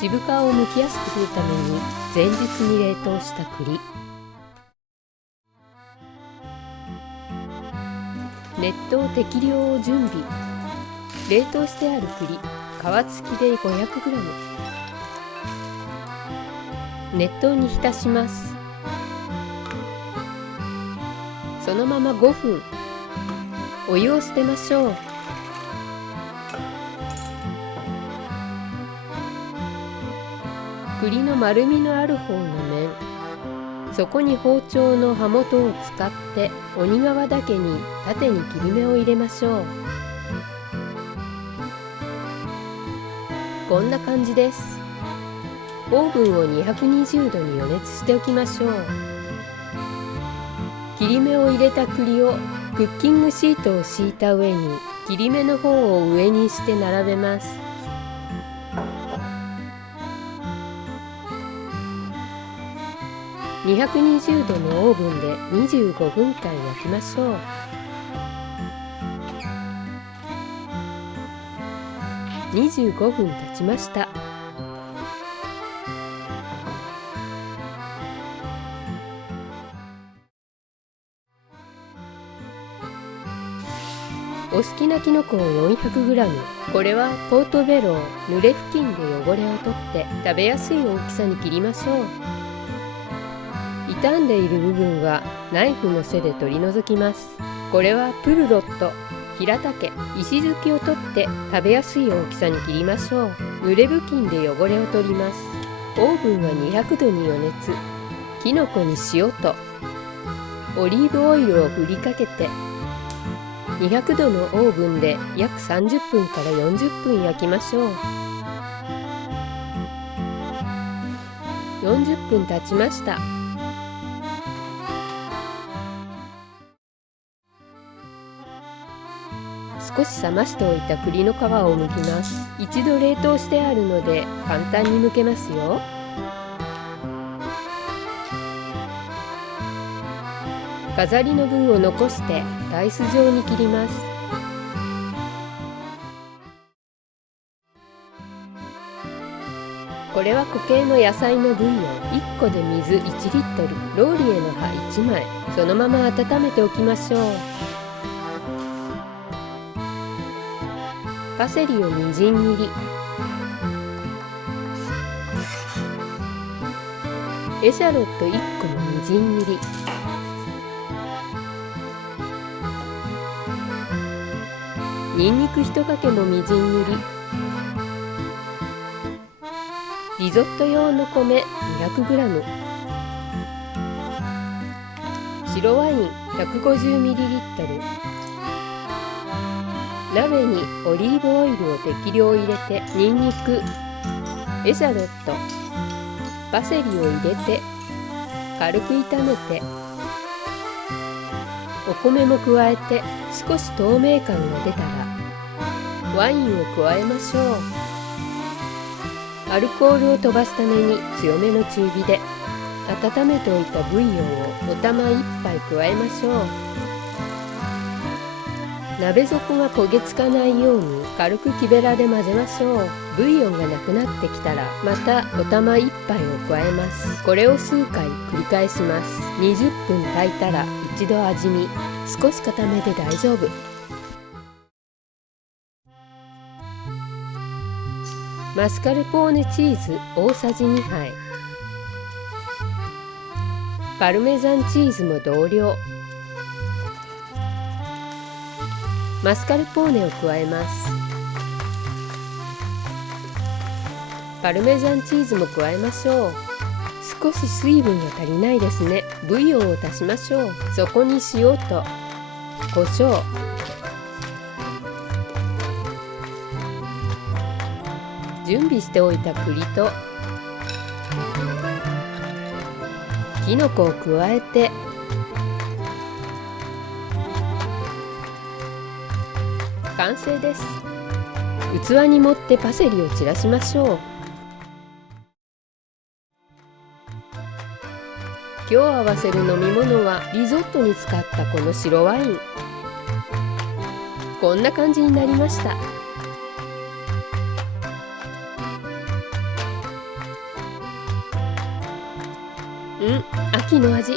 渋皮を剥きやすくするために前日に冷凍した栗。熱湯適量を準備。冷凍してある栗、皮付きで 500g。熱湯に浸します。そのまま5分。お湯を捨てましょう。栗の丸みのある方の面、そこに包丁の刃元を使って鬼側だけに縦に切り目を入れましょう。こんな感じです。オーブンを220度に予熱しておきましょう。切り目を入れた栗をクッキングシートを敷いた上に切り目の方を上にして並べます。220度のオーブンで25分間焼きましょう。25分経ちました。お好きなきのこを 400g。 これはポートベロー、濡れ布巾で汚れを取って食べやすい大きさに切りましょう。傷んでいる部分はナイフの背で取り除きます。これはプルロット、ヒラタケ、石突きを取って食べやすい大きさに切りましょう。濡れ布巾で汚れを取ります。オーブンは200度に予熱。きのこに塩とオリーブオイルを振りかけて200度のオーブンで約30分から40分焼きましょう。40分経ちました。少し冷ましておいた栗の皮を剥きます。一度冷凍してあるので簡単に剥けますよ。飾りの分を残してダイス状に切ります。これは固形の野菜のブイヨン。1個で水1リットル、ローリエの葉1枚。そのまま温めておきましょう。パセリをみじん切り。エシャロット1個もみじん切り。にんにく1かけもみじん切り。リゾット用の米 200g。白ワイン 150ml。鍋にオリーブオイルを適量入れて、にんにく、エシャロット、パセリを入れて軽く炒めて、お米も加えて少し透明感が出たらワインを加えましょう。アルコールを飛ばすために強めの中火で温めておいたブイヨンをお玉1杯加えましょう。鍋底が焦げつかないように軽く木べらで混ぜましょう。ブイヨンがなくなってきたらまたお玉1杯を加えます。これを数回繰り返します。20分炊いたら一度味見。少し固めで大丈夫。マスカルポーネチーズ大さじ2杯。パルメザンチーズも同量。マスカルポーネを加えます。パルメザンチーズも加えましょう。少し水分が足りないですね。ブイヨンを足しましょう。そこに塩と胡椒、準備しておいた栗ときのこを加えて完成です。器に盛ってパセリを散らしましょう。今日合わせる飲み物はリゾットに使ったこの白ワイン。こんな感じになりました。秋の味。